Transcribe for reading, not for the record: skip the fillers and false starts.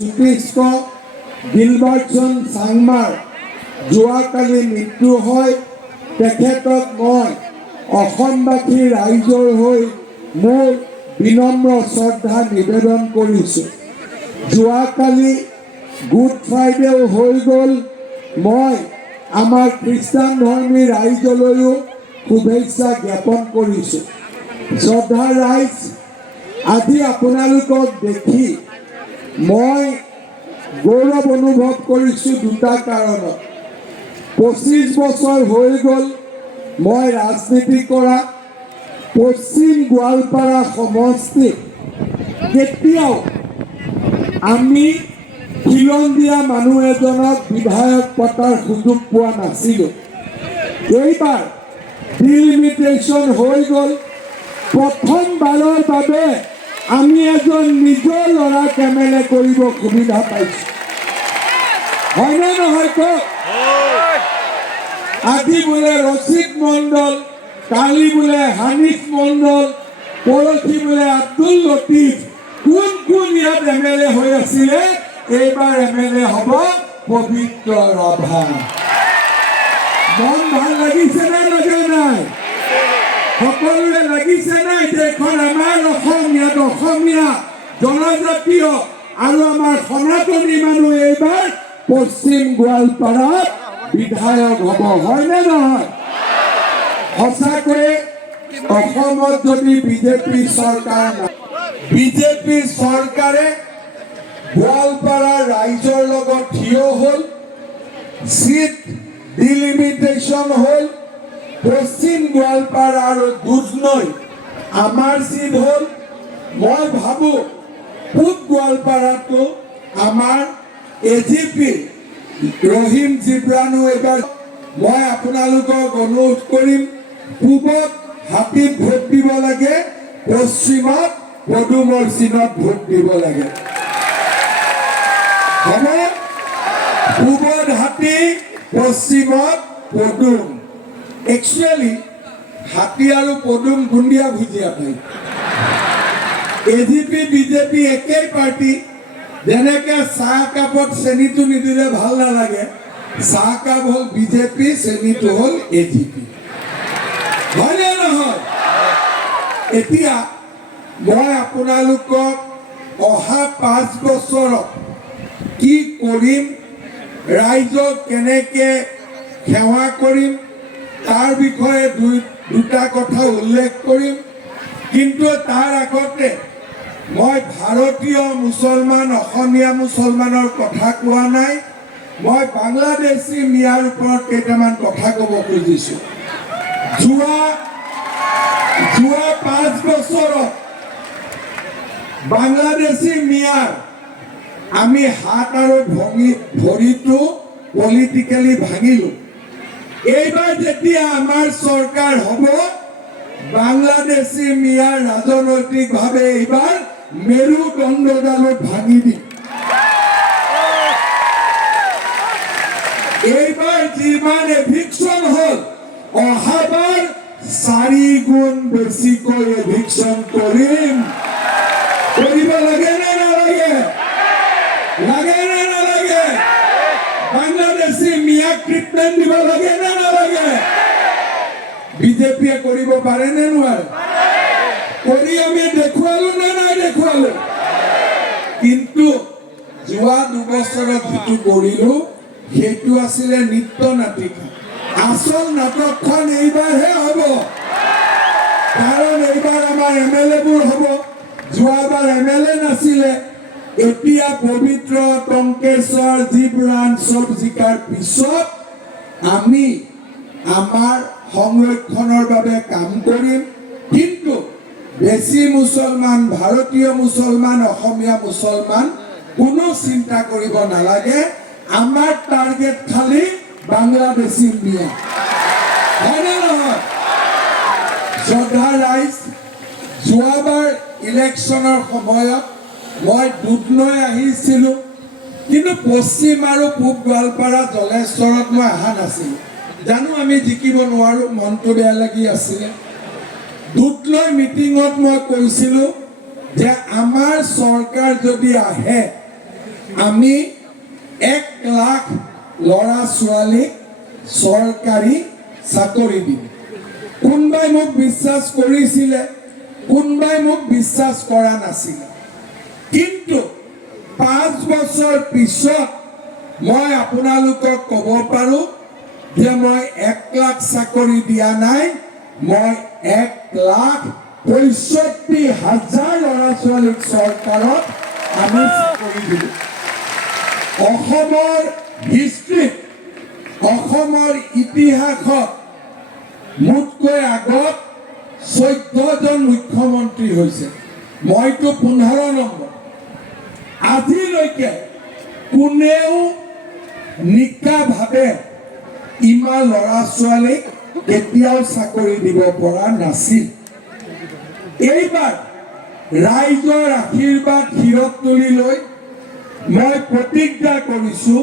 শ্ৰীকৃষ্ণ দিলবাৰ্জন চাংমাৰ যোৱাকালি মৃত্যু হয়। তেখেতক মই অসমবাসী ৰাইজৰ হৈ মোৰ বিনম্ৰ শ্ৰদ্ধা নিবেদন কৰিছোঁ। যোৱাকালি গুড ফ্ৰাইডেও হৈ গ'ল। মই আমাৰ খ্ৰীষ্টান ধৰ্মী ৰাইজলৈও শুভেচ্ছা জ্ঞাপন কৰিছোঁ। শ্ৰদ্ধাৰ ৰাইজ, আজি আপোনালোকক দেখি মই গৌৰৱ অনুভৱ কৰিছোঁ দুটা কাৰণত। 25 বছৰ হৈ গ'ল মই ৰাজনীতি কৰা। পশ্চিম গোৱালপাৰা সমষ্টিত কেতিয়াও আমি খিলঞ্জীয়া মানুহ এজনক বিধায়ক পতাৰ সুযোগ পোৱা নাছিলোঁ। এইবাৰ ডিলিমিটেশ্যন হৈ গ'ল। প্ৰথমবাৰৰ বাবে আমি এজন নিজৰ ল'ৰাক MLA কৰিব সুবিধা পাইছোঁ। হয়নে নহয় কওক? আজি বোলে ৰচিদ মণ্ডল, কালি বোলে হানিফ মণ্ডল, পৰহি বোলে আব্দুল লতিফ। কোন কোন ইয়াত MLA হৈ আছিলে? এইবাৰ MLA হ'ব পবিত্ৰ ৰাভা। মন ভাল লাগিছে নে লাগে নাই? সকলোৰে লাগিছে নাই? দেশখন আমাৰ অসম, ইয়াত অসমীয়া জনজাতীয় আৰু আমাৰ সনাতনী মানুহ এইবাৰ পশ্চিম গোৱালপাৰাত বিধায়ক হ'ব। হয়নে নহয়? সঁচাকৈয়ে অসমত যদি বিজেপি চৰকাৰ বিজেপি চৰকাৰে গোৱালপাৰাৰ ৰাইজৰ লগত থিয় হ'ল, চিট ডিলিমিটেশ্যন হ'ল, পশ্চিম গোৱালপাৰা আৰু দুধনৈ আমাৰ চিট হ'ল। মই ভাবোঁ পূব গোৱালপাৰাটো আমাৰ AGP ৰহিম জিব্ৰানো এইবাৰ। মই আপোনালোকক অনুৰোধ কৰিম, পূবত হাতীত ভোট দিব লাগে, পশ্চিমত পদুমৰ চিনত ভোট দিব লাগে। হ'ব? পূবত হাতী, পশ্চিমত পদুম। একচুৱেলি হাতী আৰু পদুম বুন্দিয়া ভুজিয়া পায়। AGP বিজেপি একেই পাৰ্টি। যেনেকৈ চাহ কাপত চেনিটো নিদিলে ভাল নালাগে, চাহ কাপ হ'ল বিজেপি, চেনিটো হ'ল AGP। হয়নে নহয়? এতিয়া মই আপোনালোকক অহা 5 বছৰত কি কৰিম, ৰাইজক কেনেকৈ সেৱা কৰিম, তাৰ বিষয়ে দুটা কথা উল্লেখ কৰিম। কিন্তু তাৰ আগতে মই ভাৰতীয় মুছলমান, অসমীয়া মুছলমানৰ কথা কোৱা নাই। মই বাংলাদেশী মিয়াৰ ওপৰত কেইটামান কথা ক'ব খুজিছোঁ। যোৱা 5 বছৰত বাংলাদেশী মিয়াৰ আমি হাত আৰু ভৰিটো পলিটিকেলি ভাঙিলোঁ। এইবাৰ যেতিয়া আমাৰ চৰকাৰ হ'ব, বাংলাদেশী মিয়াৰ ৰাজনৈতিকভাৱে এইবাৰ মেৰুদণ্ডডালত ভাঙি দিম। এইবাৰ যিমান এভিকশ্যন হ'ল, অহাবাৰ 4 গুণ বেছিকৈ এভিকশ্যন কৰিম। কৰিব লাগে নে নালাগে? লাগে নে নালাগে? বাংলাদেশী মিয়াক ট্ৰিটমেণ্ট দিব লাগে নে নালাগে? বিজেপিয়ে কৰিব পাৰে নে নোৱাৰে? কৰি আমি দেখুৱালো নে নাই দেখুৱালো? কিন্তু যোৱা 2 বছৰত যিটো কৰিলোঁ সেইটো আছিলে নৃত্য নাটিকা। আচল নাটকখন এইবাৰহে হ'ব। কাৰণ এইবাৰ আমাৰ MLAবোৰ হ'ব। যোৱাবাৰ MLA নাছিলে। এতিয়া পবিত্ৰ, টংকেশ্বৰ, জিব্ৰান চব জিকাৰ পিছত আমি আমাৰ সংৰক্ষণৰ বাবে কাম কৰিম। কিন্তু বেছি মুছলমান, ভাৰতীয় মুছলমান, অসমীয়া মুছলমান কোনো চিন্তা কৰিব নালাগে। আমাৰ টাৰ্গেট খালি বাংলাদেশী মিয়া। হয়নে নহয়? শ্ৰদ্ধা ৰাইজ, যোৱাবাৰ ইলেকশ্যনৰ সময়ত মই দুধনৈ আহিছিলোঁ, কিন্তু পশ্চিম আৰু পূব গোৱালপাৰা জলেশ্বৰত মই অহা নাছিলোঁ। জানো আমি জিকিব নোৱাৰোঁ, মনটো বেয়া লাগি আছিলে। দুধনৈ মিটিঙত মই কৈছিলোঁ যে আমাৰ চৰকাৰ যদি আহে আমি 1 লাখ ল'ৰা ছোৱালীক চৰকাৰী চাকৰি দিম। কোনবাই মোক বিশ্বাস কৰিছিলে, কোনবাই মোক বিশ্বাস কৰা নাছিলে, কিন্তু 5 বছৰ পিছত মই আপোনালোকক ক'ব পাৰোঁ যে মই 1 লাখ চাকৰি দিয়া নাই, মই 1,65,000 ল'ৰা ছোৱালীক চৰকাৰত আমি চাকৰি দিলোঁ। অসমৰ হিষ্ট্ৰীত, অসমৰ ইতিহাসত মোতকৈ আগত 14জন মুখ্যমন্ত্ৰী হৈছে, মইতো 15 নম্বৰ। আজিলৈকে কোনেও নিকাভাৱে ইমান ল'ৰা ছোৱালীক কেতিয়াও চাকৰি দিব পৰা নাছিল। এইবাৰ ৰাইজৰ আশীৰ্বাদ শিৰত তুলি লৈ মই প্ৰতিজ্ঞা কৰিছোঁ